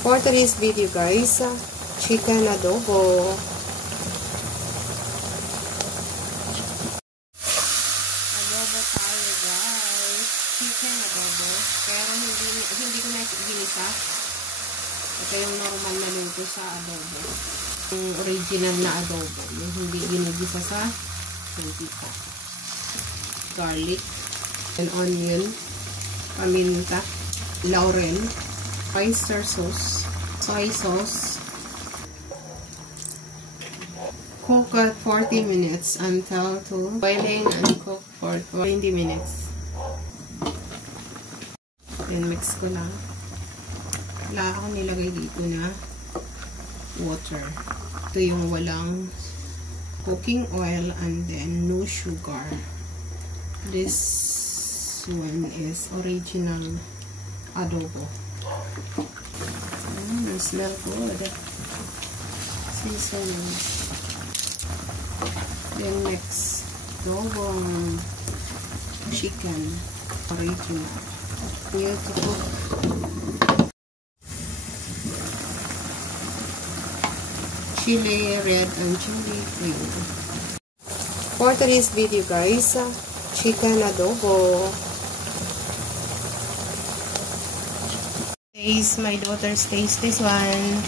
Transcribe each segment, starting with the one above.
For today's video guys, chicken adobo. Adobo tayo guys. Chicken adobo. Pero hindi ko na ginisa. Ito yung normal na luto sa adobo. Yung original na adobo. Yung hindi ginigisa sa mantika. Garlic and onion. Paminta. Laurel. Oyster sauce, soy sauce. Cook at 40 minutes until to boiling and cook for 20 minutes. Then mix ko lang. Wala akong nilagay dito na water. Ito yung walang cooking oil and then no sugar. This one is original adobo. Smell good. Seasoning. Then next, adobong chicken, original. Here to cook. Chili red and chili green. For today's video guys, chicken adobo. My daughter's taste this one.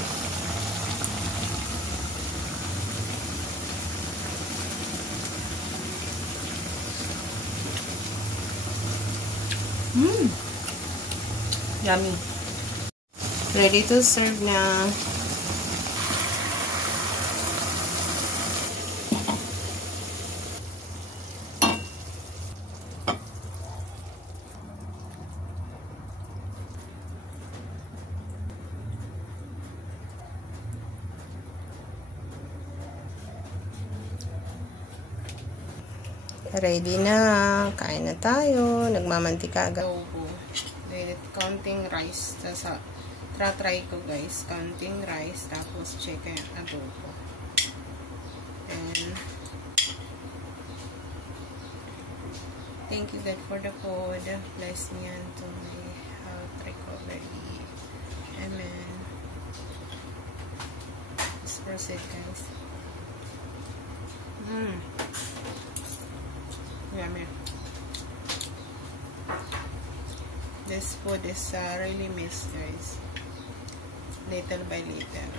Yummy. Ready to serve na. Ready na. Kain na tayo. Nagmamantika agad. Then, counting rice. Try ko guys. Counting rice. Tapos chicken adobo. And thank you God for the food. Bless me to my health recovery. Amen. Let's proceed guys. Yummy. This food is really missed guys. Little by little.